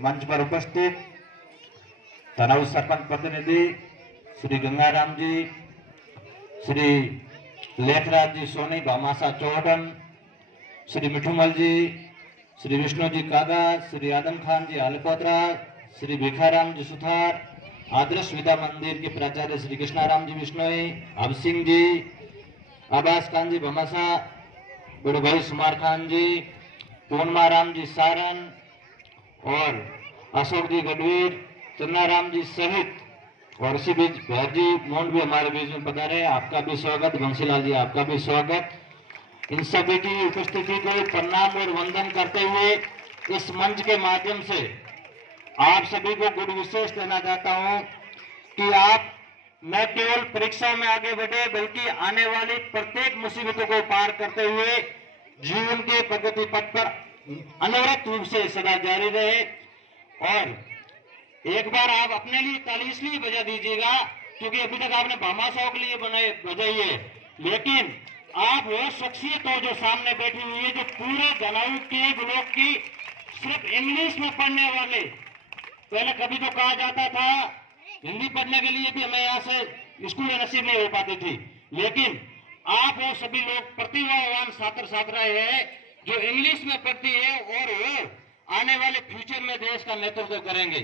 मंच पर उपस्थित तनव सरपंच प्रतिनिधि श्री गंगाराम जी, श्री लेखराज जी सोनी भामासा चौहटन, श्री मिठूमल जी, श्री विष्णु जी कागा, श्री आदम खान जी आलकोतरा, श्री भिखाराम जी सुथार, आदर्श विद्या मंदिर के प्राचार्य श्री कृष्णाराम जी बिश्नोई, अब सिंह जी, आबास खान जी भमासा, बड़े भाई सुमार खान जी, पूर्णमाराम जी सारन और अशोक जी गढ़वीर, चन्नाराम जी सहित और इसी बीच भैर जी मोहन भी हमारे बीच में पधारे। आपका भी स्वागत, बंसीलाल जी आपका भी स्वागत। इन सभी की उपस्थिति को प्रणाम और वंदन करते हुए इस मंच के माध्यम से आप सभी को गुड विशेष देना चाहता हूं कि आप न केवल परीक्षाओं में आगे बढ़े बल्कि आने वाली प्रत्येक मुसीबतों को पार करते हुए जीवन के प्रगति पथ पर अनवरत रूप से सदा जारी रहे। और एक बार आप अपने लिए ताली इसलिए बजा दीजिएगा क्योंकि अभी तक आपने भामाशाह के लिए बजाई है, लेकिन आप वो शख्सियत हो जो सामने बैठी हुई है, जो पूरे जनाऊ के ब्लॉक की सिर्फ इंग्लिश में पढ़ने वाले। पहले कभी तो कहा जाता था हिंदी पढ़ने के लिए भी हमें यहाँ से स्कूल में नसीब नहीं हो पाती थी, लेकिन आप वो सभी लोग प्रतिभावान छात्र छात्राएं हैं जो इंग्लिश में पढ़ती है और वो आने वाले फ्यूचर में देश का नेतृत्व करेंगे।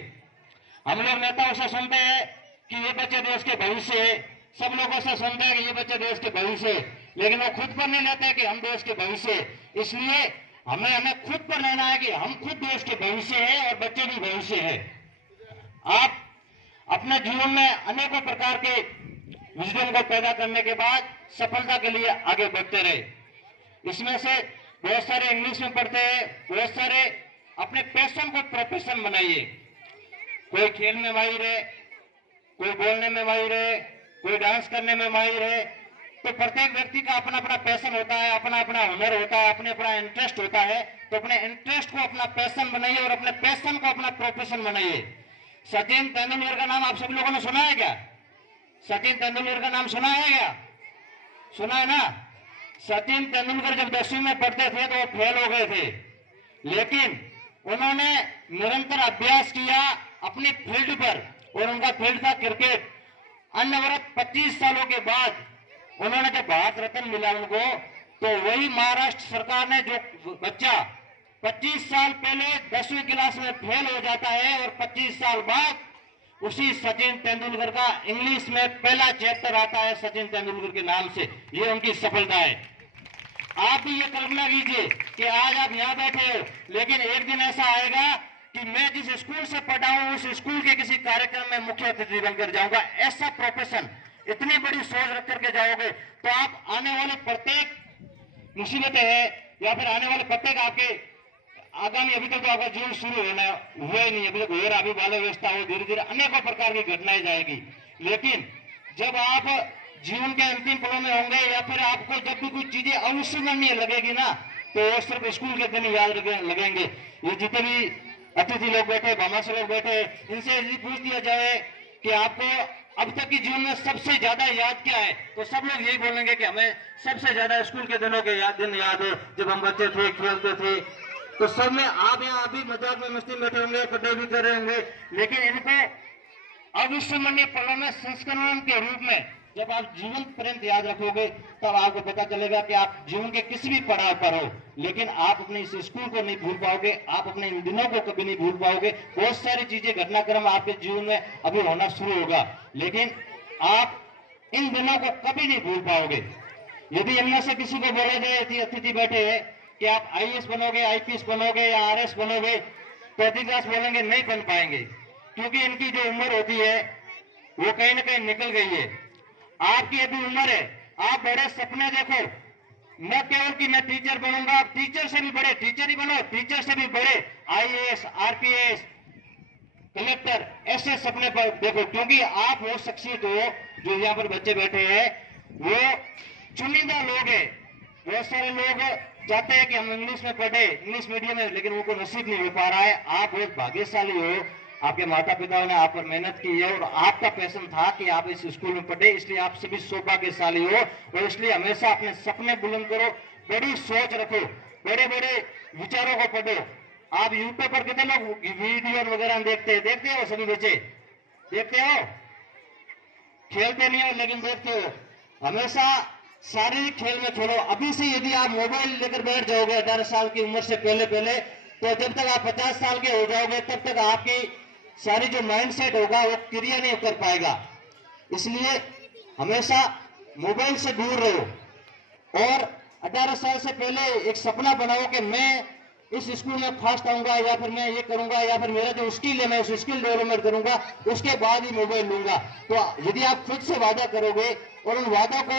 हम लोग नेताओं से सुनते हैं कि ये बच्चे देश के भविष्य है, सब लोगों से सुनते हैं कि ये बच्चे देश के भविष्य है, लेकिन वो खुद पर नहीं लेते हैं कि हम देश के भविष्य है। इसलिए हमें खुद पर लेना है कि हम खुद देश के भविष्य है और बच्चे भी भविष्य है। आप अपने जीवन में अनेकों प्रकार के विजडम को पैदा करने के बाद सफलता के लिए आगे बढ़ते रहे। इसमें से बहुत सारे इंग्लिश में पढ़ते हैं, बहुत सारे अपने पैशन को प्रोफेशन बनाइए। कोई खेल में माहिर है, कोई बोलने में माहिर है, कोई डांस करने में माहिर है। तो प्रत्येक व्यक्ति का अपना अपना पैशन होता है, अपना अपना हुनर होता है, अपने अपना इंटरेस्ट होता है। तो अपने इंटरेस्ट को अपना पैशन बनाइए और अपने पैशन को अपना प्रोफेशन बनाइए। सचिन तेंदुलकर का नाम आप सब लोगों ने सुना है क्या? सचिन तेंदुलकर का नाम सुना है क्या? सुना है ना? सचिन तेंदुलकर जब 10वीं में पढ़ते थे तो वो फेल हो गए थे, लेकिन उन्होंने निरंतर अभ्यास किया अपनी फील्ड पर और उनका फील्ड था क्रिकेट। अनवरत 25 सालों के बाद उन्होंने जब भारत रत्न मिला उनको, तो वही महाराष्ट्र सरकार ने जो बच्चा 25 साल पहले 10वीं क्लास में फेल हो जाता है और 25 साल बाद उसी सचिन तेंदुलकर का इंग्लिश में पहला चैप्टर आता है सचिन तेंदुलकर के नाम से। ये उनकी सफलता है। आप भी ये कल्पना कीजिए कि आज आप यहाँ बैठे हो, लेकिन एक दिन ऐसा आएगा कि मैं जिस स्कूल से पढ़ा हूं उस स्कूल के किसी कार्यक्रम में मुख्य अतिथि बनकर जाऊंगा। ऐसा प्रोफेशन, इतनी बड़ी सोच रख करके जाओगे तो आप आने वाले प्रत्येक मुसीबतें है या फिर आने वाले प्रत्येक आपके आगामी, अभी तक तो आपका जीवन शुरू होना हुआ ही नहीं, अभी तक हो रहा, अभी बाल व्यवस्था हो, धीरे धीरे अनेकों प्रकार की घटनाएं जाएगी। लेकिन जब आप जीवन के अंतिम पलों में होंगे या फिर आपको जब भी कुछ चीजें अविस्मरणीय लगेगी ना, तो वो सिर्फ स्कूल के दिन याद लगेंगे। ये जितने भी अतिथि लोग बैठे, भामाशाह लोग बैठे, इनसे यदि पूछ दिया जाए कि आपको अब तक की जीवन में सबसे ज्यादा याद क्या है, तो सब लोग यही बोलेंगे कि हमें सबसे ज्यादा स्कूल के दिनों के दिन याद है, जब हम बच्चे थे, खेलते थे। तो सब में आप यहाँ अभी मजाक में मस्ती में बैठे होंगे, पढ़ाई भी कर रहे होंगे, लेकिन इनको अविस्मरणीय पलों में संस्करण के रूप में जब आप जीवन पर्यंत याद रखोगे तब आपको पता चलेगा कि आप जीवन के किसी भी पड़ाव पर हो, लेकिन आप अपने इस स्कूल को नहीं भूल पाओगे, आप अपने इन दिनों को कभी नहीं भूल पाओगे। बहुत सारी चीजें, घटनाक्रम आपके जीवन में अभी होना शुरू होगा, लेकिन आप इन दिनों को कभी नहीं भूल पाओगे। यदि इनमें से किसी को बोला जाए, अतिथि बैठे हैं, कि आप आईएएस बनोगे, आईपीएस बनोगे या आरएस बनोगे, तो अधिकांश बोलेंगे नहीं बन पाएंगे, क्योंकि इनकी जो उम्र होती है वो कहीं ना कहीं निकल गई है। आपकी अभी उम्र है, आप बड़े सपने देखो, न केवल कि मैं टीचर बनूंगा, टीचर से भी बड़े टीचर ही बनो, टीचर से भी बड़े आईएएस, आरपीएस, कलेक्टर, ऐसे सपने पर देखो, क्योंकि आप वो शख्सियत हो जो यहाँ पर बच्चे बैठे हैं, वो चुनिंदा लोग हैं। बहुत सारे लोग चाहते हैं कि हम इंग्लिश में पढ़े, इंग्लिश मीडियम में, लेकिन उनको नसीब नहीं हो पा रहा है। आप बहुत भाग्यशाली हो, आपके माता पिताओं ने आप पर मेहनत की है और आपका पैशन था कि आप इस स्कूल में पढ़े, इसलिए आप सभी सौभाग्यशाली हो। और इसलिए हमेशा अपने सपने बुलंद करो, बड़ी सोच रखो, बड़े बड़े विचारों को पढ़ो। आप यूट्यूब पर कितने लोग वीडियो वगैरह देखते हो सभी बच्चे देखते हो, खेलते नहीं हो लेकिन देखते हो। हमेशा शारीरिक खेल में खेलो। अभी से यदि आप मोबाइल लेकर बैठ जाओगे 18 साल की उम्र से पहले पहले, तो जब तक आप 50 साल के हो जाओगे तब तक आपकी सारी जो माइंडसेट होगा वो क्रिया नहीं कर पाएगा। इसलिए हमेशा मोबाइल से दूर रहो और 18 साल से पहले एक सपना बनाओ कि मैं इस स्कूल में फर्स्ट आऊंगा, या फिर मैं ये करूंगा, या फिर मेरा जो स्किल है मैं उस स्किल डेवलपमेंट करूंगा, उसके बाद ही मोबाइल लूंगा। तो यदि आप खुद से वादा करोगे और उन वादों को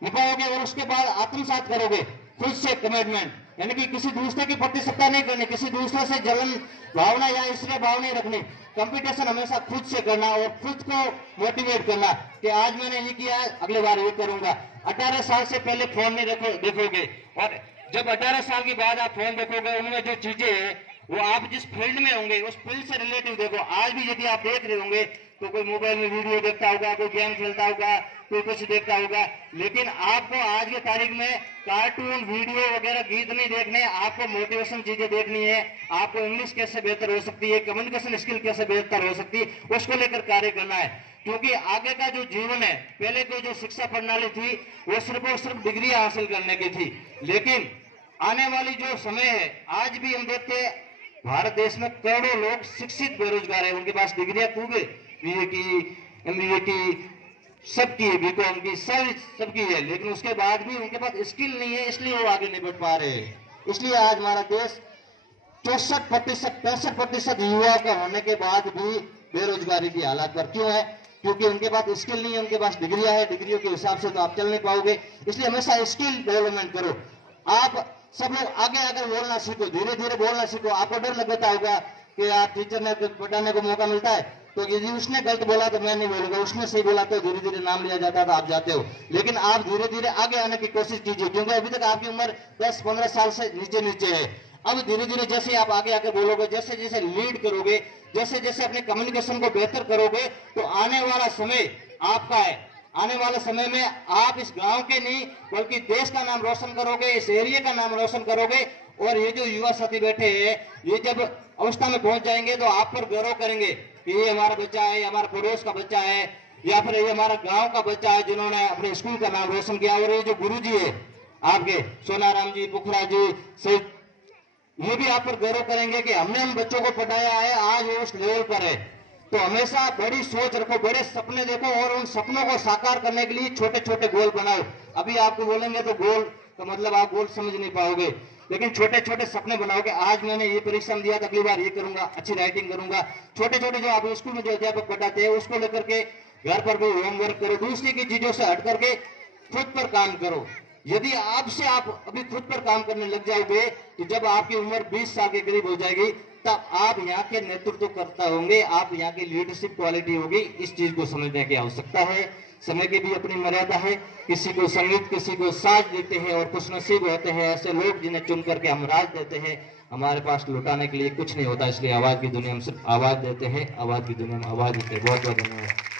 निभाओगे और उसके बाद आत्मसात करोगे, खुद से कमिटमेंट, यानी कि किसी दूसरे की प्रतिस्पर्धा नहीं करनी, किसी दूसरे से जलन भावना या ईर्ष्या भाव नहीं रखनी। कंपटीशन हमेशा खुद से करना और खुद को मोटिवेट करना कि आज मैंने ये किया, अगले बार ये करूंगा। 18 साल से पहले फोन नहीं देखोगे, और जब 18 साल के बाद आप फोन देखोगे, उनमें जो चीजें हैं वो आप जिस फील्ड में होंगे उस फील्ड से रिलेटिव देखो। आज भी यदि आप देख रहे होंगे तो कोई मोबाइल में वीडियो देखता होगा, कोई गेम खेलता होगा, कोई कुछ देखता होगा, लेकिन आपको आज के तारीख में कार्टून वीडियो वगैरह गीत नहीं देखने, आपको मोटिवेशन चीजें देखनी है। आपको इंग्लिश कैसे बेहतर हो सकती है, कम्युनिकेशन स्किल कैसे बेहतर हो सकती है, उसको लेकर कार्य करना है। क्योंकि आगे का जो जीवन है, पहले की जो शिक्षा प्रणाली थी वो सिर्फ और सिर्फ डिग्री हासिल करने की थी, लेकिन आने वाली जो समय है, आज भी हम देखते हैं भारत देश में करोड़ों लोग शिक्षित बेरोजगार है। उनके पास डिग्रियां खूब है, बीए की, एमबीए की, सबकी है, बीकॉम की, सबकी है, लेकिन उसके बाद भी उनके पास स्किल नहीं है, इसलिए वो आगे नहीं बढ़ पा रहे हैं। इसलिए आज हमारा देश 64% 65% युवा का होने के बाद भी बेरोजगारी की हालत पर क्यों है? क्योंकि उनके पास स्किल नहीं है, उनके पास डिग्रियां है, डिग्रियों के हिसाब से तो आप चल नहीं पाओगे। इसलिए हमेशा स्किल डेवलपमेंट करो। आप सब लोग आगे आकर बोलना सीखो, धीरे धीरे बोलना सीखो। आपको डर लगता होगा कि आप टीचर ने पढ़ाने को मौका मिलता है तो यदि उसने गलत बोला तो मैं नहीं बोलूंगा, उसने सही बोला तो धीरे धीरे नाम लिया जाता है तो आप जाते हो। लेकिन आप धीरे धीरे आगे आने की कोशिश कीजिए, क्योंकि अभी तक आपकी उम्र 10-15 साल से नीचे नीचे है। अब धीरे धीरे जैसे आप आगे आके बोलोगे, जैसे जैसे लीड करोगे, जैसे जैसे अपने कम्युनिकेशन को बेहतर करोगे, तो आने वाला समय आपका है। आने वाले समय में आप इस गांव के नहीं बल्कि देश का नाम रोशन करोगे, इस एरिया का नाम रोशन करोगे। और ये जो युवा साथी बैठे हैं, ये जब अवस्था में पहुंच जाएंगे तो आप पर गौरव करेंगे कि ये हमारा बच्चा है, हमारा पड़ोस का बच्चा है, या फिर ये हमारा गांव का बच्चा है जिन्होंने अपने स्कूल का नाम रोशन किया। और ये जो गुरुजी है आपके, सोनाराम जी, पुखरा जी, सहित, ये भी आप पर गौरव करेंगे कि हमने हम बच्चों को पढ़ाया है, आज वो उस लेवल पर है। तो हमेशा बड़ी सोच रखो, बड़े सपने देखो, और उन सपनों को साकार करने के लिए छोटे छोटे गोल बनाओ। अभी आपको बोलेंगे तो गोल का मतलब आप गोल समझ नहीं पाओगे, लेकिन छोटे छोटे सपने बनाओ कि आज मैंने ये परीक्षा में दिया, अगली बार ये करूंगा, अच्छी राइटिंग करूंगा। छोटे छोटे जो आप स्कूल में जो अध्यापक पढ़ाते हैं उसको लेकर के घर पर भी होमवर्क करो, दूसरी की चीजों से हट करके खुद पर काम करो। यदि आपसे आप अभी खुद पर काम करने लग जाओगे तो जब आपकी उम्र 20 साल के करीब हो जाएगी तब आप यहाँ के नेतृत्व करता होंगे, आप यहाँ की लीडरशिप क्वालिटी होगी। इस चीज को समझने की आवश्यकता है। समय की भी अपनी मर्यादा है, किसी को संगीत, किसी को साज देते हैं, और कुछ नसीब होते हैं ऐसे लोग जिन्हें चुन करके हम राज देते हैं। हमारे पास लुटाने के लिए कुछ नहीं होता, इसलिए आवाज की दुनिया में सिर्फ आवाज देते हैं, आवाज की दुनिया में आवाज देते हैं। बहुत बहुत धन्यवाद।